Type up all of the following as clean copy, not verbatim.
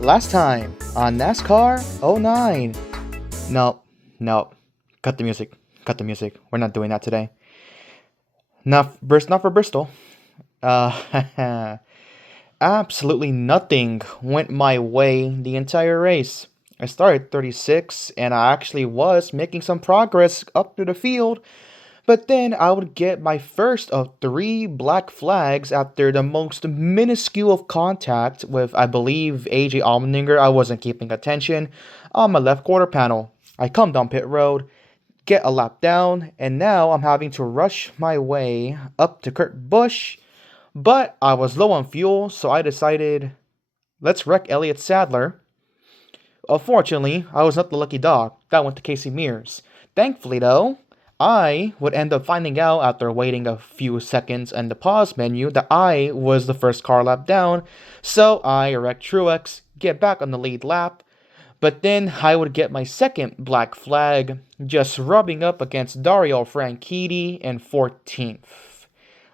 Last time on NASCAR '09. Nope, nope. Cut the music. Cut the music. We're not doing that today. Not for Bristol. Uh, Absolutely nothing went my way the entire race. I started 36 and I actually was making some progress up to the field, but then I would get my first of three black flags after the most minuscule of contact with, I believe, AJ Allmendinger. I wasn't keeping attention on my left quarter panel. I come down pit road, get a lap down, and now I'm having to rush my way up to Kurt Busch. But I was low on fuel, so I decided, let's wreck Elliott Sadler. Unfortunately, I was not the lucky dog. That went to Casey Mears. Thankfully, though, I would end up finding out after waiting a few seconds in the pause menu that I was the first car lap down, so I wrecked Truex, get back on the lead lap, but then I would get my second black flag, just rubbing up against Dario Franchitti in 14th.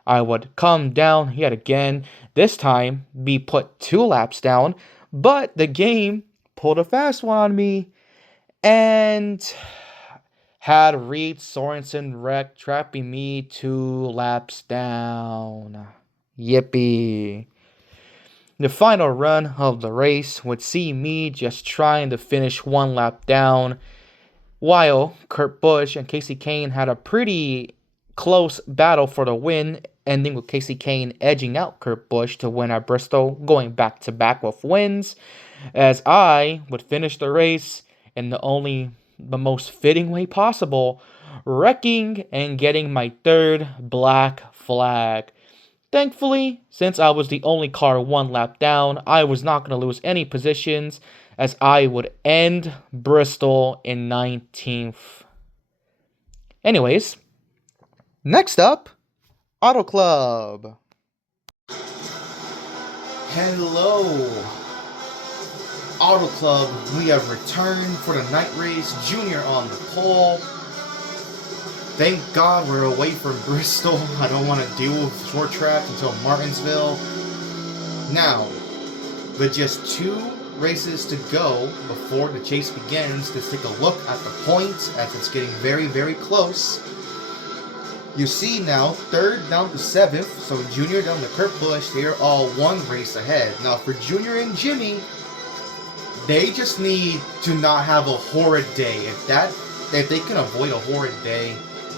I would come down yet again, this time be put 2 laps down, but the game pulled a fast one on me, and had Reed Sorensen wreck, trapping me 2 laps down. Yippee. The final run of the race would see me just trying to finish 1 lap down, while Kurt Busch and Casey Kane had a pretty close battle for the win, ending with Casey Kane edging out Kurt Busch to win at Bristol, going back to back with wins, as I would finish the race in the most fitting way possible, wrecking and getting my third black flag. Thankfully, since I was the only car 1 lap down, I was not going to lose any positions, as I would end Bristol in 19th. Anyways, next up, Auto Club. Hello, Auto Club. We have returned for the night race. Junior on the pole. Thank God we're away from Bristol. I don't want to deal with short track until Martinsville. Now, with just 2 races to go before the chase begins, let's take a look at the points as it's getting very, very close. You see now, 3rd down to 7th, so Junior down to Kurt Busch, they're all 1 race ahead. Now for Junior and Jimmy, they just need to not have a horrid day. If they can avoid a horrid day,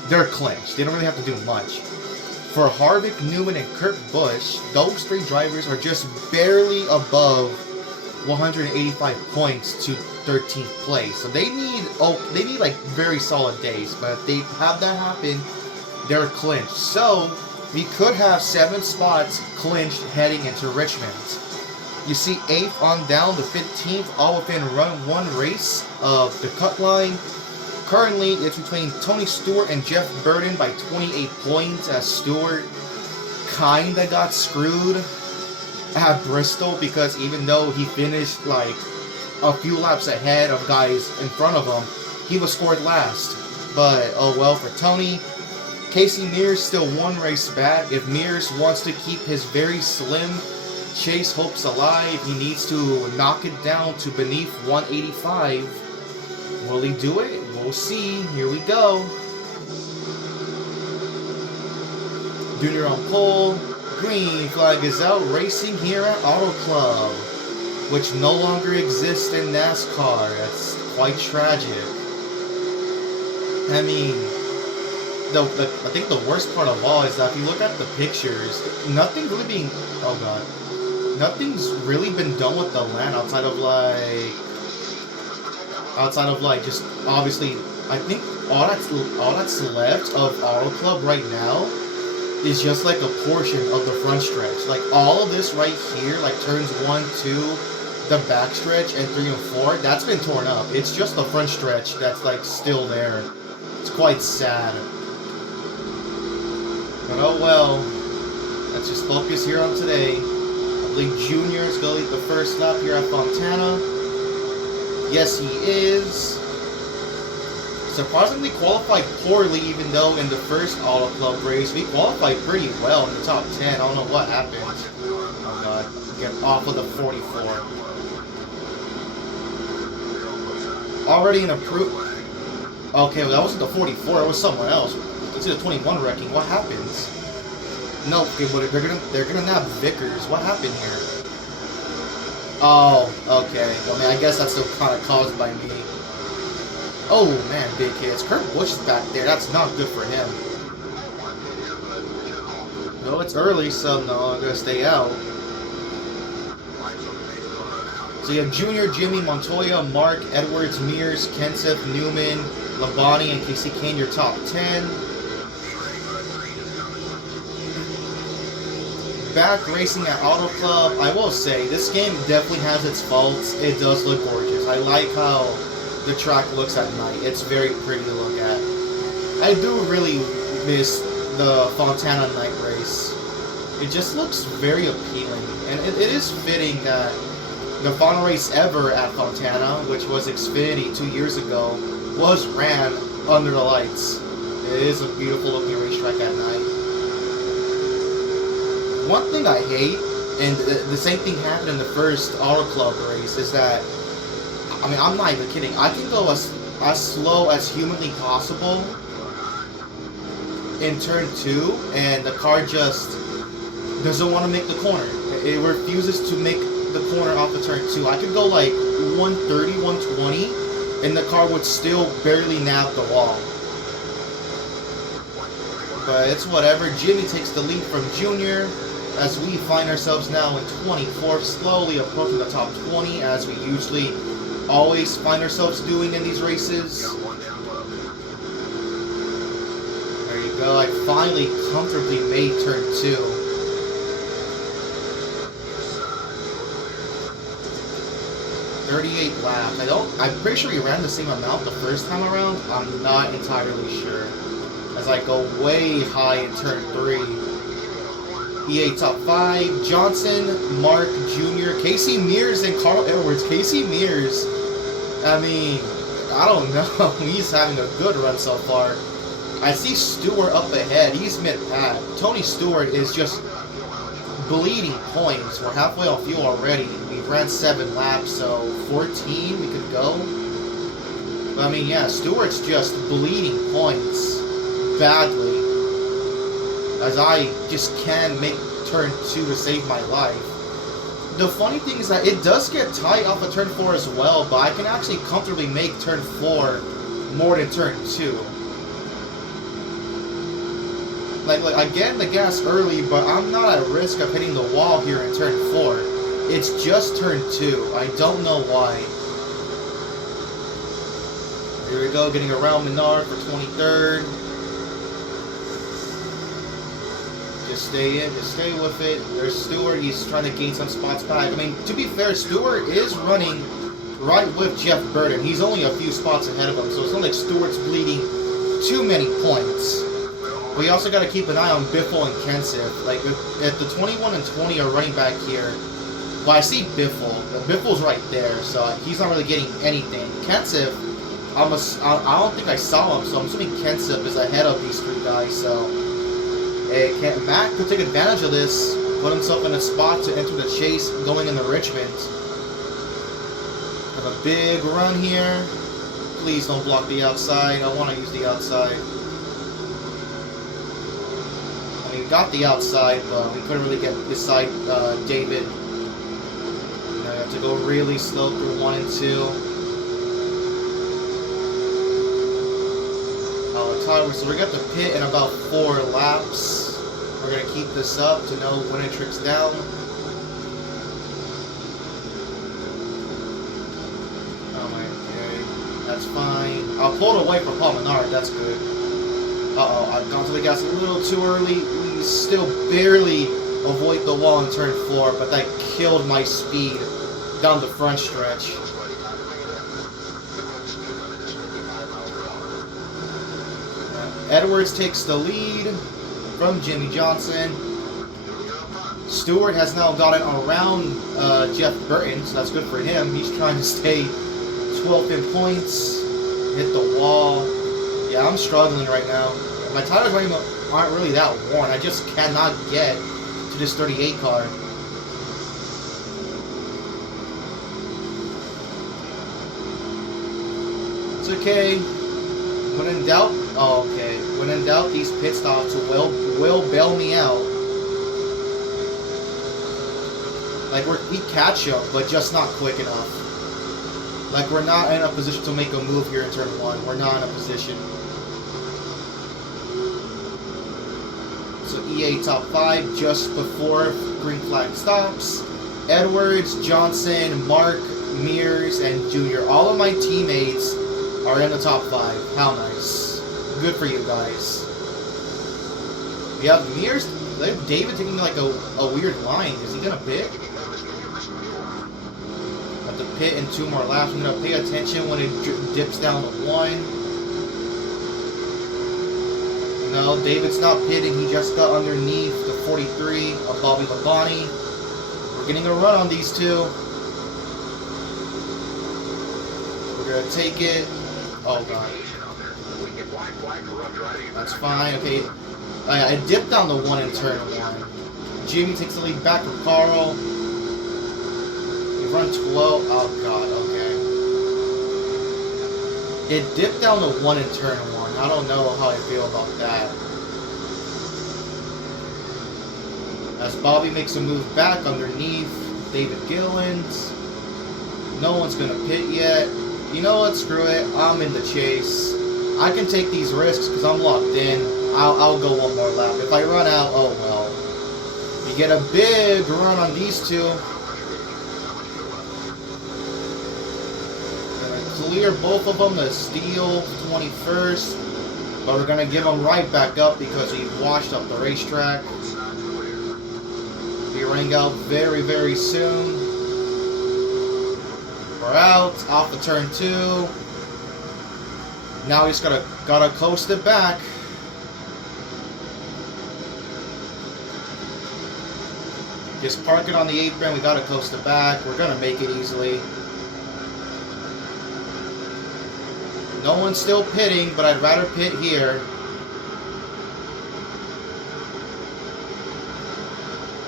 they're clinched. They don't really have to do much. For Harvick, Newman, and Kurt Busch, those 3 drivers are just barely above 185 points to 13th place. So they need like very solid days. But if they have that happen, they're clinched. So we could have 7 spots clinched heading into Richmond. You see 8th on down to 15th, all within one race of the cut line. Currently, it's between Tony Stewart and Jeff Burton by 28 points, as Stewart kinda got screwed at Bristol, because even though he finished like a few laps ahead of guys in front of him, he was scored last. But oh well for Tony. Casey Mears still 1 race back. If Mears wants to keep his very slim chase hopes alive, he needs to knock it down to beneath 185. Will he do it? We'll see. Here we go. Junior on pole. Green flag is out. Racing here at Auto Club, which no longer exists in NASCAR. That's quite tragic. I mean, I think the worst part of all is that if you look at the pictures, nothing's really been done with the land outside of just obviously. I think all that's left of Auto Club right now is just like a portion of the front stretch. Like all of this right here, like turns 1, 2, the back stretch, and 3 and 4, that's been torn up. It's just the front stretch that's like still there. It's quite sad. But oh well, let's just focus here on today. I believe Junior is going to lead the first lap here at Fontana. Yes, he is. Surprisingly qualified poorly, even though in the first Auto Club race we qualified pretty well in the top 10. I don't know what happened. Oh god, get off of the 44. Already an approved. Okay, well, that wasn't the 44. It was someone else. Let's see the 21 wrecking. What happens? No, okay, but they're gonna nab Vickers. What happened here? Oh, okay. Well, man, I guess that's still kind of caused by me. Oh man, big hits. Kurt Busch is back there. That's not good for him. No, it's early, so no, I'm gonna stay out. So you have Junior, Jimmy, Montoya, Mark, Edwards, Mears, Kenseth, Newman, Labonte, and Casey Kane, your top 10. Back racing at Auto Club. I will say, this game definitely has its faults. It does look gorgeous. I like how the track looks at night. It's very pretty to look at. I do really miss the Fontana night race. It just looks very appealing. And it is fitting that the final race ever at Fontana, which was Xfinity 2 years ago, was ran under the lights. It is a beautiful looking racetrack at night. One thing I hate, and the same thing happened in the first Auto Club race, is that, I mean, I'm not even kidding, I can go as slow as humanly possible in turn 2, and the car just doesn't want to make the corner. It refuses to make the corner off of turn 2. I could go like 130, 120, and the car would still barely nab the wall. But it's whatever. Jimmy takes the lead from Junior, as we find ourselves now in 24th, slowly approaching the top 20, as we usually always find ourselves doing in these races. There you go. I finally comfortably made turn 2. 38 laps. I'm pretty sure we ran the same amount the first time around. I'm not entirely sure. As I go way high in turn 3. EA top 5. Johnson, Mark Jr., Casey Mears, and Carl Edwards. Casey Mears, I mean, I don't know. He's having a good run so far. I see Stewart up ahead. He's mid-pack. Tony Stewart is just bleeding points. We're halfway on fuel already. We ran 7 laps, so 14 we could go. But I mean, yeah, Stewart's just bleeding points badly, as I just can't make turn 2 to save my life. The funny thing is that it does get tight off of turn 4 as well, but I can actually comfortably make turn 4 more than turn 2. Like I get the gas early, but I'm not at risk of hitting the wall here in turn 4. It's just turn 2. I don't know why. Here we go, getting around Menard for 23rd. Just stay in, just stay with it. There's Stewart, he's trying to gain some spots back. I mean, to be fair, Stewart is running right with Jeff Burton. He's only a few spots ahead of him, so it's not like Stewart's bleeding too many points. We also got to keep an eye on Biffle and Kenseth. Like, if the 21 and 20 are running back here, well, I see Biffle. Biffle's right there, so he's not really getting anything. Kenseth, I don't think I saw him, so I'm assuming Kenseth is ahead of these 3 guys, so Matt could take advantage of this, put himself in a spot to enter the chase going into Richmond. Have a big run here. Please don't block the outside. I want to use the outside. I mean, we got the outside, but we couldn't really get beside David. You know, you have to go really slow through 1 and 2. So we're going to pit in about 4 laps. We're going to keep this up to know when it tricks down. Oh my, okay. That's fine. I'll pull it away from Paul Menard. That's good. Uh-oh, I've gone to the gas a little too early. We still barely avoid the wall in turn 4, but that killed my speed down the front stretch. Edwards takes the lead from Jimmy Johnson. Stewart has now gotten around Jeff Burton, so that's good for him. He's trying to stay 12th in points, hit the wall. Yeah, I'm struggling right now. My tires aren't really that worn. I just cannot get to this 38 car. okay. When in doubt, oh, okay. When in doubt, these pit stops will bail me out. Like we catch up, but just not quick enough. Like we're not in a position to make a move here in turn 1. We're not in a position. So EA top 5 just before green flag stops. Edwards, Johnson, Mark, Mears, and Junior. All of my teammates are in the top 5. How nice. Good for you guys. We have Mears, David taking like a weird line. Is he gonna pit? Have to pit in 2 more laps. I'm gonna pay attention when it dips down to 1. No, David's not pitting. He just got underneath the 43 of Bobby Labonte. We're getting a run on these two. We're gonna take it. Oh god. That's fine. Okay. I dipped down the 1 in turn 1. Jimmy takes the lead back from Carl. We run 12. Oh god. Okay. It dipped down to 1 in turn 1. I don't know how I feel about that. As Bobby makes a move back underneath David Gilliland. No one's gonna pit yet. You know what? Screw it. I'm in the chase. I can take these risks because I'm locked in. I'll go 1 more lap. If I run out, oh well. You get a big run on these two. Clear both of them to steal 21st, but we're gonna give them right back up because he washed up the racetrack. We rang out very, very soon. We're out off the turn 2. Now we just gotta coast it back. Just park it on the apron. We gotta coast it back. We're gonna make it easily. No one's still pitting, but I'd rather pit here.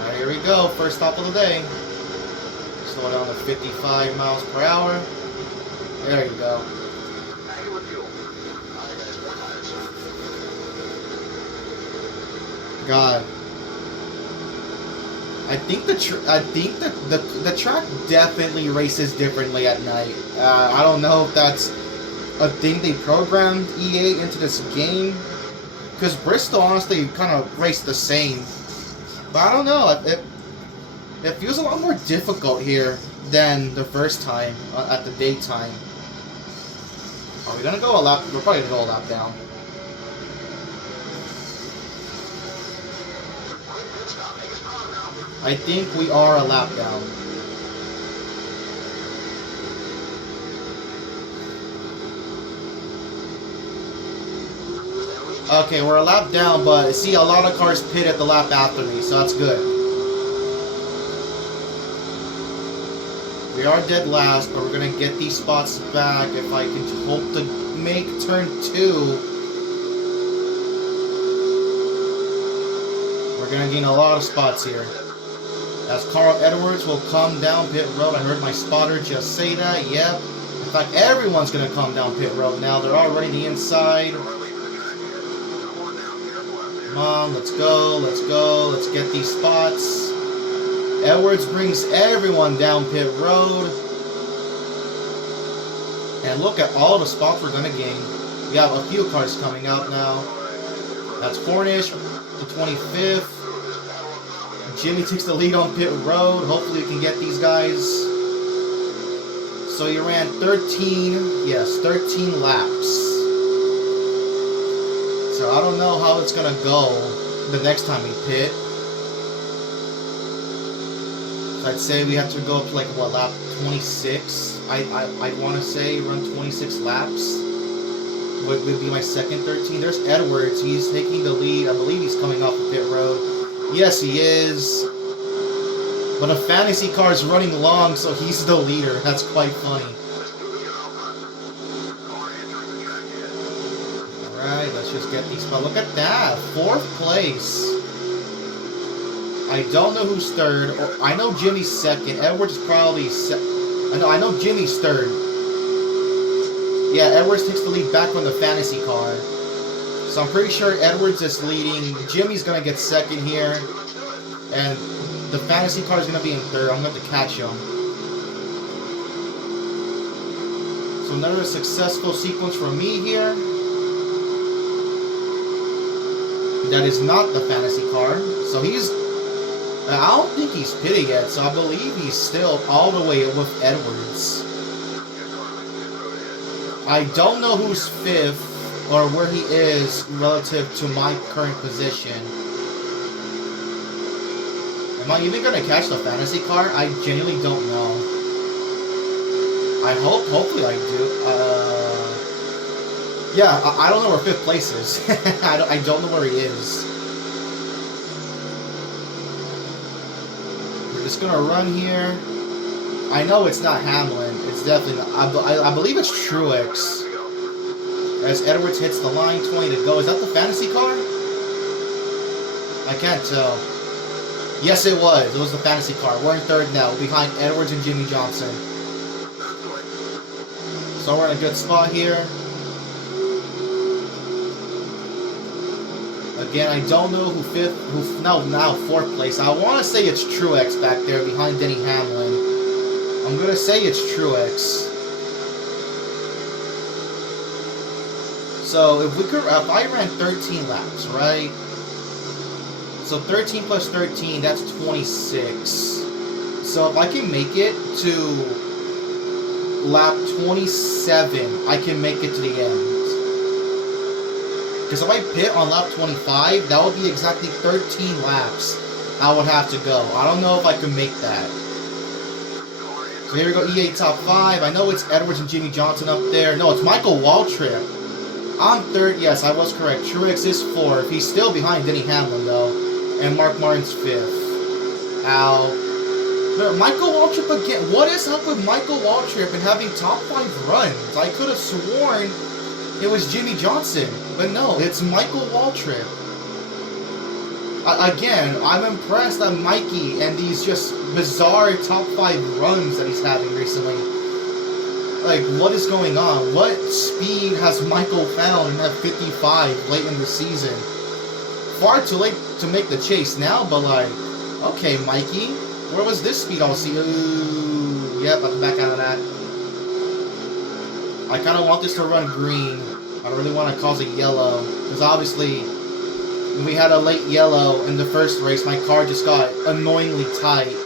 Alright, here we go. First stop of the day. Slow down to 55 miles per hour. There you go. God. I think the track definitely races differently at night. I don't know if that's a thing they programmed EA into this game, because Bristol honestly kind of raced the same, but I don't know, it feels a lot more difficult here than the first time at the daytime. Are we gonna go a lap? We're probably gonna go a lap down. I think we are a lap down. Okay, we're a lap down, but see, a lot of cars pit at the lap after me, so that's good. We are dead last, but we're going to get these spots back if I can hope to make turn 2. We're going to gain a lot of spots here. As Carl Edwards will come down pit road. I heard my spotter just say that, yep. In fact, everyone's going to come down pit road now. They're already the inside. Come on, let's go, let's go, let's get these spots. Edwards brings everyone down pit road. And look at all the spots we're going to gain. We have a few cars coming out now. That's Cornish, the 25th. Jimmy takes the lead on pit road. Hopefully we can get these guys. So you ran 13 laps. So I don't know how it's gonna go the next time we pit. So I'd say we have to go up to like what, lap 26? I want to say run 26 laps. Would be my second 13. There's Edwards. He's taking the lead. I believe he's coming off the pit road. Yes, he is. But a fantasy car is running long, so he's the leader. That's quite funny. Alright, let's just get these. But look at that. 4th place. I don't know who's 3rd. I know Jimmy's 2nd. Edwards is probably I know Jimmy's 3rd. Yeah, Edwards takes the lead back from the fantasy car. So I'm pretty sure Edwards is leading. Jimmy's going to get second here. And the fantasy car is going to be in third. I'm going to catch him. So another successful sequence for me here. That is not the fantasy car. So he's... I don't think he's pitting yet. So I believe he's still all the way with Edwards. I don't know who's fifth or where he is relative to my current position. Am I even going to catch the fantasy car? I genuinely don't know. I hope, hopefully I do. Yeah, I don't know where fifth place is. I don't know where he is. We're just going to run here. I know it's not Hamlin. It's definitely not. I believe it's Truex. As Edwards hits the line, 20 to go. Is that the fantasy car? I can't tell. Yes, it was. It was the fantasy car. We're in third now, behind Edwards and Jimmy Johnson. So we're in a good spot here. Again, I don't know who fifth, now fourth place. I want to say it's Truex back there behind Denny Hamlin. I'm gonna say it's Truex. So if I ran 13 laps, right? So 13 plus 13, that's 26. So if I can make it to lap 27, I can make it to the end. Because if I pit on lap 25, that would be exactly 13 laps I would have to go. I don't know if I can make that. So here we go, E8 top 5. I know it's Edwards and Jimmy Johnson up there. No, it's Michael Waltrip. I'm third. Yes, I was correct. Truex is fourth. He's still behind Denny Hamlin, though. And Mark Martin's fifth. Ow. But Michael Waltrip again. What is up with Michael Waltrip and having top 5 runs? I could have sworn it was Jimmy Johnson. But no, it's Michael Waltrip. Again, I'm impressed at Mikey and these just bizarre top 5 runs that he's having recently. Like, what is going on? What speed has Michael found at 55 late in the season? Far too late to make the chase now, but like, okay, Mikey, where was this speed all season? Ooh, yep, I'll back out of that. I kind of want this to run green. I really want to cause a yellow, because obviously, when we had a late yellow in the first race, my car just got annoyingly tight.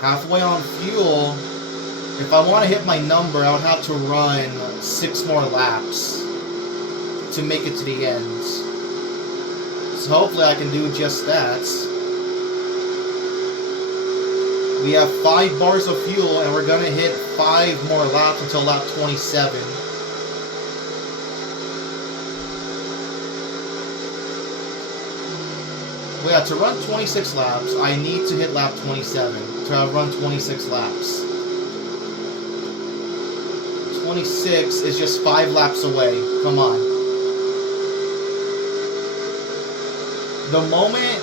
Halfway on fuel. If I want to hit my number, I would have to run 6 more laps to make it to the end. So hopefully I can do just that. We have 5 bars of fuel and we're going to hit 5 more laps until lap 27. Well, yeah, to run 26 laps, I need to hit lap 27 to run 26 laps. 26 is just 5 laps away. Come on. The moment,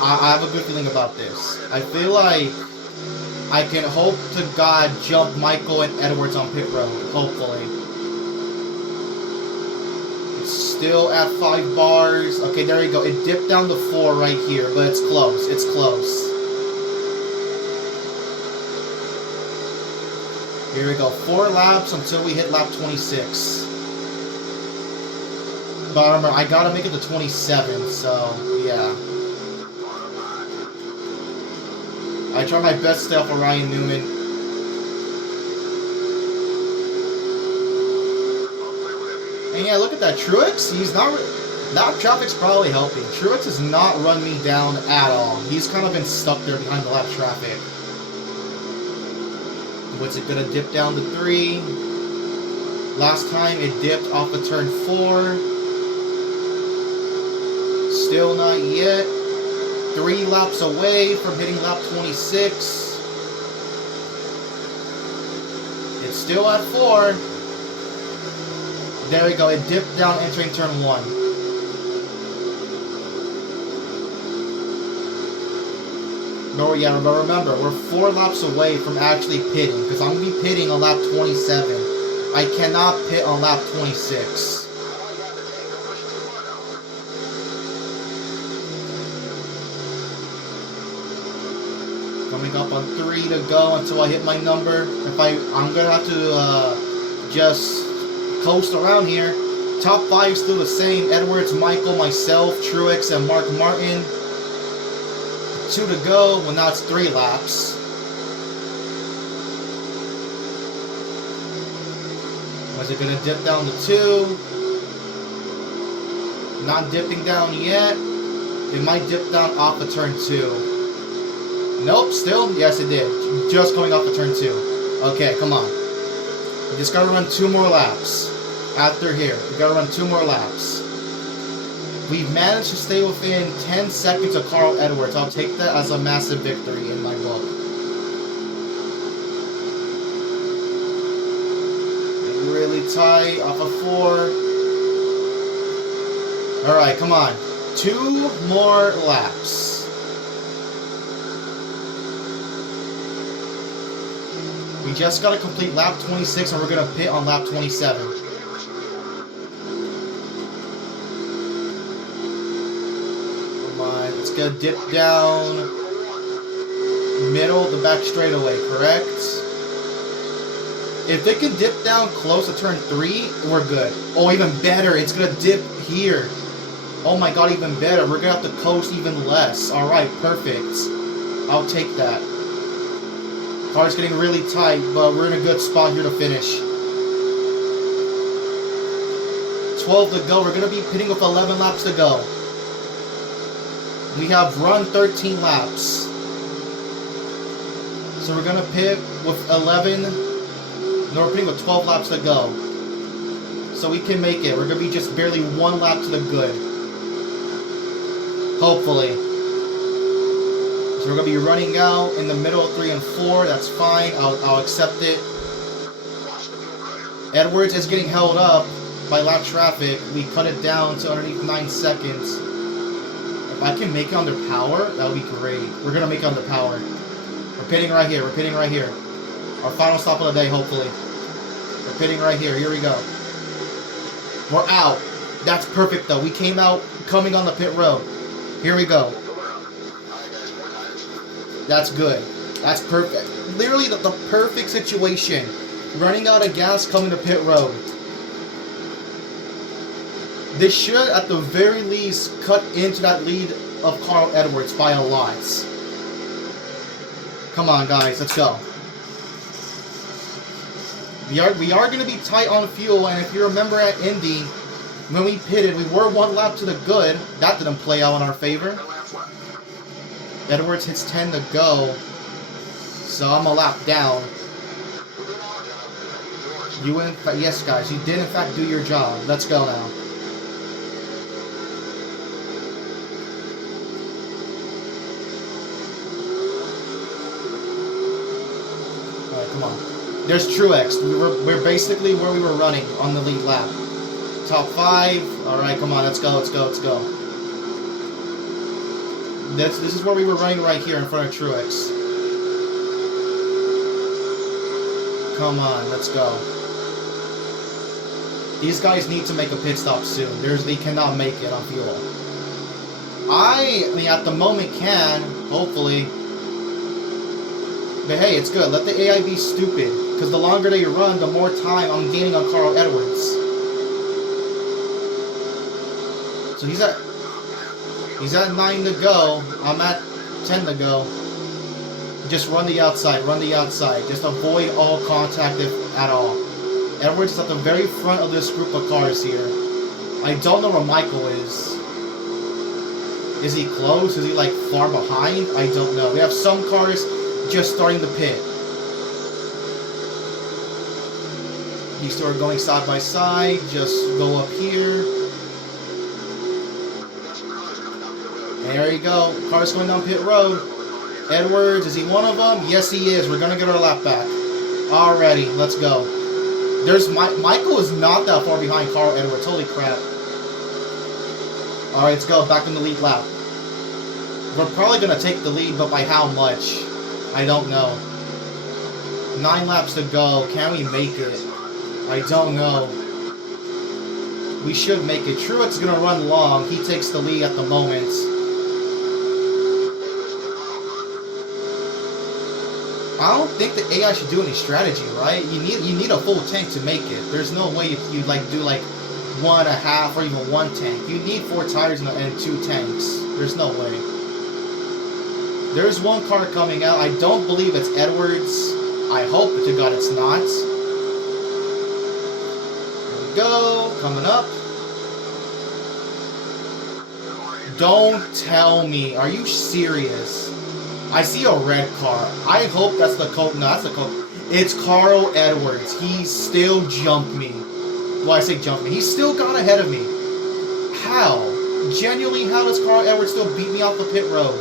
I have a good feeling about this. I feel like I can hope to God jump Michael and Edwards on pit road, hopefully. Still at 5 bars. Okay, there you go. It dipped down to 4 right here, but it's close. It's close. Here we go. 4 laps until we hit lap 26. But remember, I gotta make it to 27, so yeah. I try my best to stay off of Ryan Newman. And yeah, look at that. Truex, he's not... That traffic's probably helping. Truex has not run me down at all. He's kind of been stuck there behind the lap traffic. What's it gonna dip down to 3? Last time it dipped off of turn 4. Still not yet. 3 laps away from hitting lap 26. It's still at 4. There we go. It dipped down entering turn 1. No, yeah, but remember, we're 4 laps away from actually pitting, because I'm going to be pitting on lap 27. I cannot pit on lap 26. Coming up on 3 to go until I hit my number. I'm going to have to just coast around here. Top 5 still the same. Edwards, Michael, myself, Truex, and Mark Martin. 2 to go. Well, now it's 3 laps. Was it going to dip down to 2? Not dipping down yet. It might dip down off of turn 2. Nope, still? Yes, it did. Just coming off of turn 2. Okay, come on. We just gotta run 2 more laps. After here, we gotta run 2 more laps. We've managed to stay within 10 seconds of Carl Edwards. I'll take that as a massive victory in my book. Really tight, off of 4. Alright, come on. 2 more laps. We just gotta complete lap 26 and we're gonna pit on lap 27. Come on, it's gonna dip down middle, the back straightaway, correct? If it can dip down close to turn 3, we're good. Oh, even better, it's gonna dip here. Oh my god, even better. We're gonna have to coast even less. Alright, perfect. I'll take that. Car's getting really tight, but we're in a good spot here to finish. 12 to go. We're going to be pitting with 11 laps to go. We have run 13 laps. So we're going to pit with 11. No, we're pitting with 12 laps to go. So we can make it. We're going to be just barely 1 lap to the good. Hopefully. So we're going to be running out in the middle of 3 and 4. That's fine. I'll accept it. Edwards is getting held up by lap traffic. We cut it down to underneath 9 seconds. If I can make it under power, that would be great. We're going to make it under power. We're pitting right here. We're pitting right here. Our final stop of the day, hopefully. We're pitting right here. Here we go. We're out. That's perfect, though. We came out coming on the pit road. Here we go. That's good. That's perfect. Literally the perfect situation. Running out of gas coming to pit road. This should, at the very least, cut into that lead of Carl Edwards by a lot. Come on, guys. Let's go. We are going to be tight on fuel, and if you remember at Indy, when we pitted, we were 1 lap to the good. That didn't play out in our favor. Edwards hits 10 to go, so I'm a lap down. Yes, guys, you did in fact do your job. Let's go now. Alright, come on. There's Truex. We're basically where we were running on the lead lap. Top 5. Alright, come on, let's go, let's go, let's go. This is where we were running right here in front of Truex. Come on, let's go. These guys need to make a pit stop soon. They cannot make it on fuel. I mean, at the moment can, hopefully. But hey, it's good. Let the AI be stupid. Because the longer they run, the more time I'm gaining on Carl Edwards. So he's at 9 to go. I'm at 10 to go. Just run the outside. Run the outside. Just avoid all contact if at all. Edwards is at the very front of this group of cars here. I don't know where Michael is. Is he close? Is he like far behind? I don't know. We have some cars just starting to pit. These two are going side by side. Just go up here. There you go. Car's going down pit road. Edwards, is he one of them? Yes, he is. We're going to get our lap back. Alrighty, let's go. Michael is not that far behind Carl Edwards. Holy crap. Alright, let's go. Back in the lead lap. We're probably going to take the lead, but by how much? I don't know. 9 laps to go. Can we make it? I don't know. We should make it. Truex going to run long. He takes the lead at the moment. I don't think the AI should do any strategy, right? You need a full tank to make it. There's no way you like do like 1.5 or even 1 tank. You need 4 tires and 2 tanks. There's no way. There's one car coming out. I don't believe it's Edwards. I hope to God it's not. There we go. Coming up. Don't tell me. Are you serious? I see a red car. I hope that's the Coke. No, that's the Coke. It's Carl Edwards. He still jumped me. Well, I say jumped me. He still got ahead of me. How? Genuinely, how does Carl Edwards still beat me off the pit road?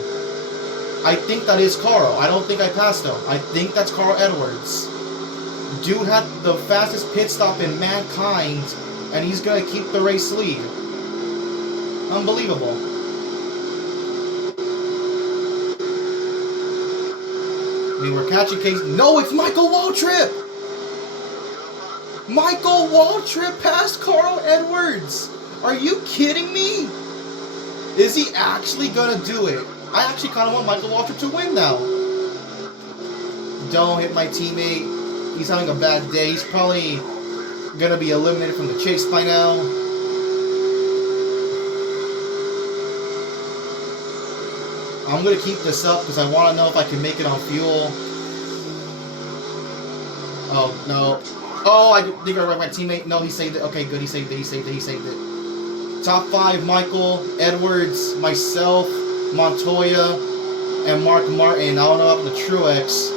I think that is Carl. I don't think I passed him. I think that's Carl Edwards. Dude had the fastest pit stop in mankind, and he's going to keep the race lead. Unbelievable. I mean, we're catching case. No, it's Michael Waltrip! Michael Waltrip passed Carl Edwards! Are you kidding me? Is he actually gonna do it? I actually kind of want Michael Waltrip to win now. Don't hit my teammate. He's having a bad day. He's probably gonna be eliminated from the chase by now. I'm gonna keep this up because I want to know if I can make it on fuel. Oh no! Oh, I think I wrecked my teammate. No, he saved it. Okay, good. He saved it. He saved it. He saved it. Top 5: Michael, Edwards, myself, Montoya, and Mark Martin. I don't know about the Truex.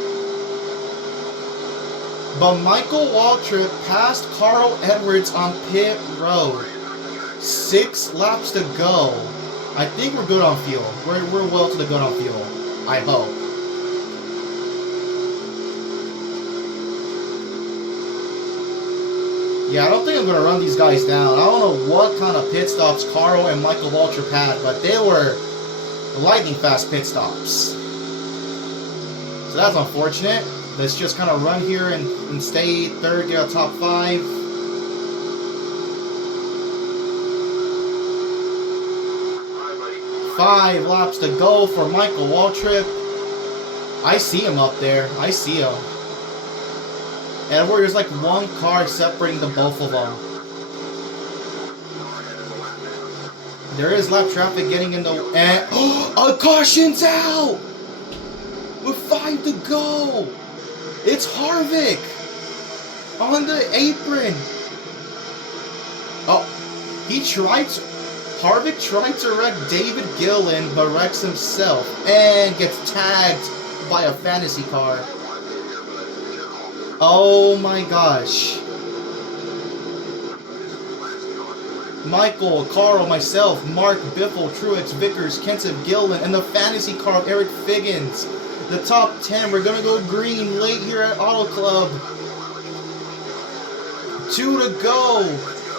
But Michael Waltrip passed Carl Edwards on pit road. 6 laps to go. I think we're good on fuel. We're well to the good on fuel. I hope. Yeah, I don't think I'm going to run these guys down. I don't know what kind of pit stops Carl and Michael Waltrip had, but they were lightning fast pit stops. So that's unfortunate. Let's just kind of run here and stay third, get a top 5. Five laps to go for Michael Waltrip. I see him up there. I see him. Edward, there's like 1 car separating the both of them. There is lap traffic getting in the... And, a caution's out! With 5 to go! It's Harvick! On the apron! Oh, he tried to... Harvick tried to wreck David Gillen, but wrecks himself and gets tagged by a fantasy car. Oh my gosh. Michael, Carl, myself, Mark, Biffle, Truex, Vickers, Kenton, Gillen, and the fantasy car of Eric Figgins. The top 10, we're going to go green late here at Auto Club. 2 to go.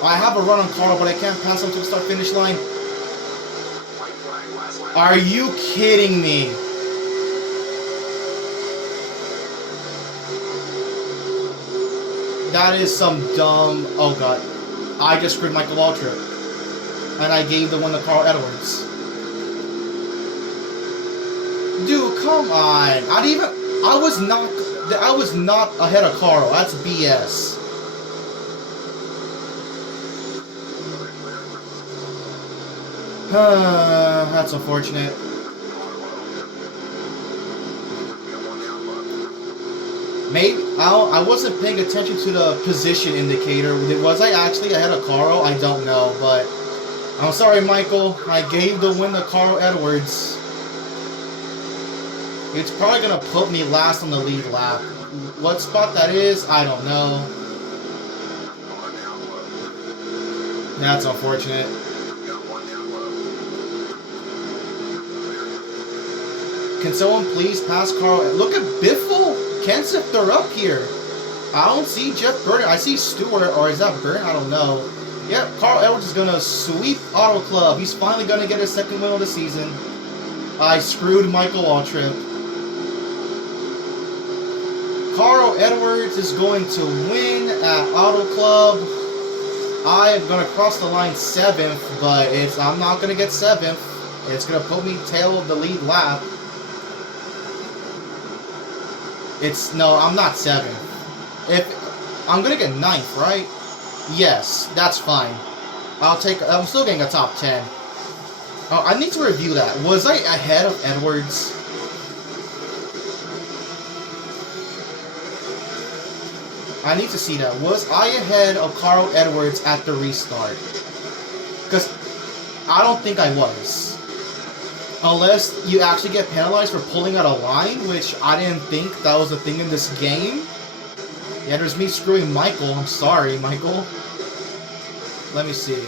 I have a run on Carl, but I can't pass him to the start-finish line. Are you kidding me? That is some dumb... Oh, God. I just screwed Michael Waltrip. And I gave the one to Carl Edwards. Dude, come on. I was not ahead of Carl. That's BS. That's unfortunate. Maybe I wasn't paying attention to the position indicator. Was I actually ahead of Carl? I don't know, but I'm sorry, Michael. I gave the win to Carl Edwards. It's probably gonna put me last on the lead lap. What spot that is, I don't know. That's unfortunate. Can someone please pass Carl? Look at Biffle. Kenseth, they're up here. I don't see Jeff Burton. I see Stewart, or is that Burton? I don't know. Yep, Carl Edwards is going to sweep Auto Club. He's finally going to get his 2nd win of the season. I screwed Michael Waltrip. Carl Edwards is going to win at Auto Club. I am going to cross the line 7th, but I'm not going to get 7th. It's going to put me tail of the lead lap. No, I'm not 7th. I'm going to get 9th, right? Yes, that's fine. I'm still getting a top 10. Oh, I need to review that. Was I ahead of Edwards? I need to see that. Was I ahead of Carl Edwards at the restart? Because I don't think I was. Unless you actually get penalized for pulling out a line, which I didn't think that was a thing in this game. Yeah, there's me screwing Michael. I'm sorry, Michael. Let me see.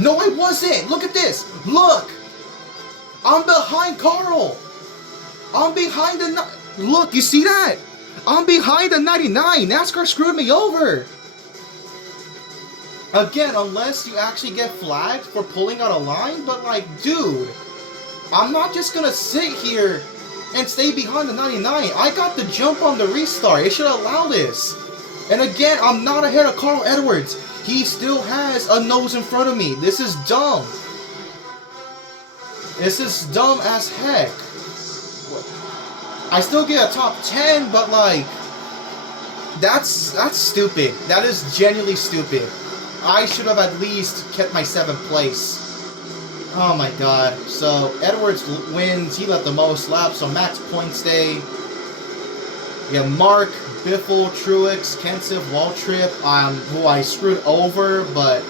No, I wasn't! Look at this! Look! I'm behind Carl! I'm behind the... Look, you see that? I'm behind the 99. NASCAR screwed me over. Again, unless you actually get flagged for pulling out a line, but like, dude, I'm not just gonna sit here and stay behind the 99. I got the jump on the restart. It should allow this. And again, I'm not ahead of Carl Edwards. He still has a nose in front of me. This is dumb. This is dumb as heck. I still get a top 10, but like, that's stupid. That is genuinely stupid. I should have at least kept my 7th place. Oh my god. So, Edwards wins. He led the most laps, so max points day. We have Mark, Biffle, Truex, Kenseth, Waltrip, who I screwed over, but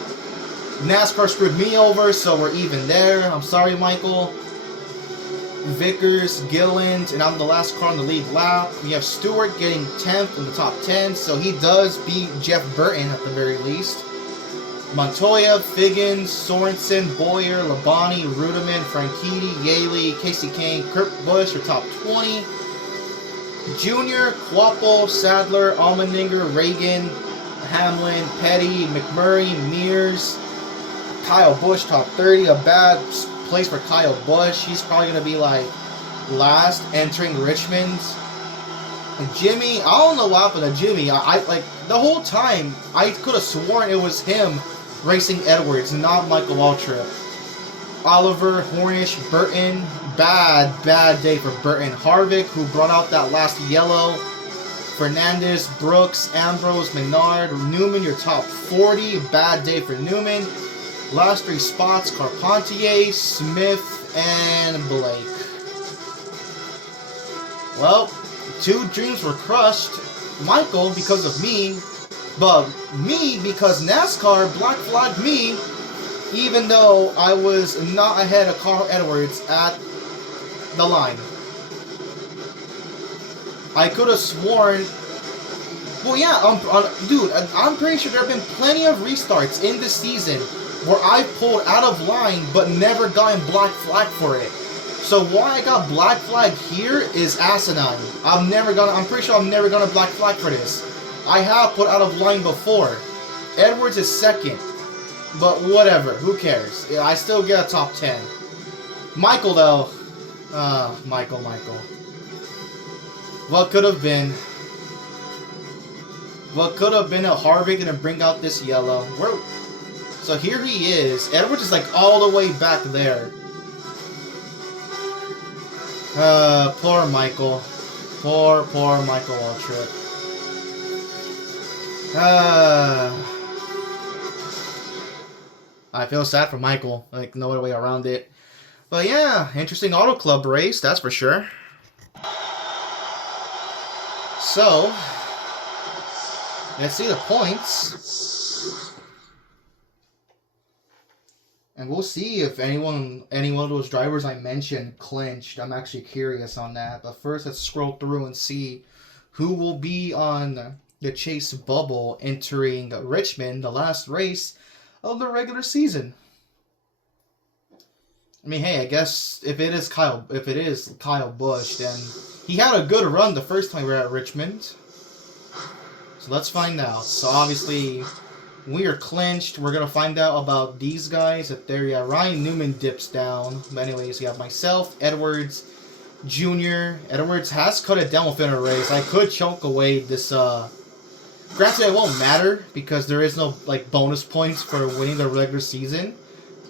NASCAR screwed me over, so we're even there. I'm sorry, Michael. Vickers, Gilland, and I'm the last car on the lead lap. We have Stewart getting 10th in the top 10, so he does beat Jeff Burton at the very least. Montoya, Figgins, Sorensen, Boyer, Labonte, Rudiman, Franchitti, Yaley, Casey Kane, Kurt Busch are top 20. Junior, Quapple, Sadler, Allmendinger, Reagan, Hamlin, Petty, McMurray, Mears, Kyle Busch top 30. A bad place for Kyle Busch. He's probably going to be like last entering Richmond. And Jimmy, I don't know what happened to Jimmy. I like the whole time I could have sworn it was him racing Edwards, not Michael Waltrip. Oliver, Hornish, Burton, bad day for Burton. Harvick, who brought out that last yellow. Fernandez, Brooks, Ambrose, Menard, Newman, your top 40. Bad day for Newman. Last 3 spots, Carpentier, Smith, and Blake. Well, 2 dreams were crushed. Michael, because of me, but me, because NASCAR black flagged me, even though I was not ahead of Carl Edwards at the line. I could have sworn... Well, yeah, dude, I'm pretty sure there have been plenty of restarts in this season where I pulled out of line but never gotten black flag for it. So why I got black flag here is asinine. I'm pretty sure I'm never gonna black flag for this. I have put out of line before. Edwards is 2nd. But whatever, who cares? I still get a top 10. Michael though. Michael. What could have been? What could have been a Harvick gonna bring out this yellow? So here he is. Edwards is like all the way back there. Poor Michael. Poor Michael Waltrip. I feel sad for Michael. Like, no other way around it. But yeah, interesting Auto Club race, that's for sure. So, let's see the points. And we'll see if any one of those drivers I mentioned clinched. I'm actually curious on that. But first, let's scroll through and see who will be on the Chase bubble entering Richmond, the last race of the regular season. I mean, hey, I guess if it is Kyle Busch, then he had a good run the first time we were at Richmond. So let's find out. So obviously, We are clinched. We're going to find out about these guys. If there, yeah, Ryan Newman dips down. But anyways, we have myself, Edwards, Jr. Edwards has cut it down within a race. I could choke away this, granted, it won't matter because there is no, like, bonus points for winning the regular season.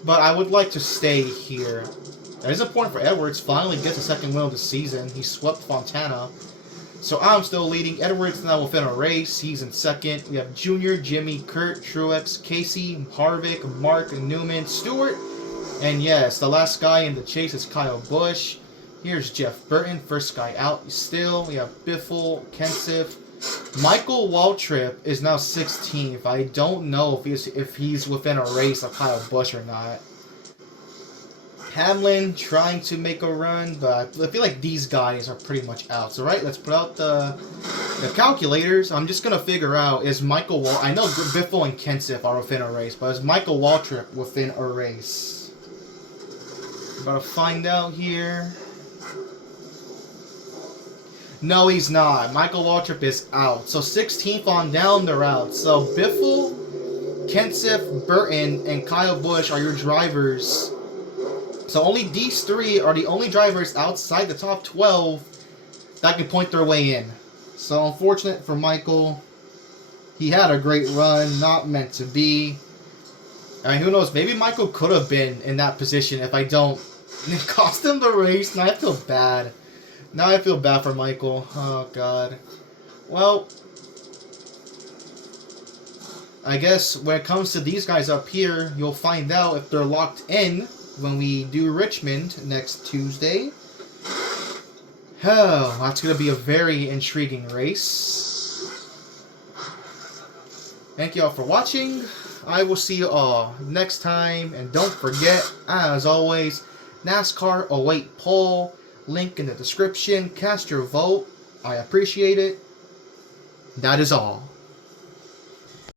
But I would like to stay here. It is important for Edwards. Finally gets a second win of the season. He swept Fontana. So I'm still leading. Edwards now within a race. He's in second. We have Junior, Jimmy, Kurt, Truex, Casey, Harvick, Mark, Newman, Stewart. And yes, the last guy in the chase is Kyle Busch. Here's Jeff Burton, first guy out still. We have Biffle, Kenseth. Michael Waltrip is now 16th. I don't know if he's within a race of Kyle Busch or not. Hamlin trying to make a run, but I feel like these guys are pretty much out. So, right, let's put out the calculators. I'm just going to figure out, is Michael I know Biffle and Kenseth are within a race, but is Michael Waltrip within a race? About to find out here. No, he's not. Michael Waltrip is out. So, 16th on down the route. So, Biffle, Kenseth, Burton, and Kyle Busch are your drivers. So only these three are the only drivers outside the top 12 that can point their way in. So unfortunate for Michael. He had a great run, not meant to be. I mean, who knows? Maybe Michael could have been in that position if I don't. It cost him the race. Now I feel bad. Now I feel bad for Michael. Oh, God. Well, I guess when it comes to these guys up here, you'll find out if they're locked in when we do Richmond next Tuesday. Oh, that's going to be a very intriguing race. Thank you all for watching. I will see you all next time. And don't forget, as always, NASCAR 08 poll. Link in the description. Cast your vote. I appreciate it. That is all.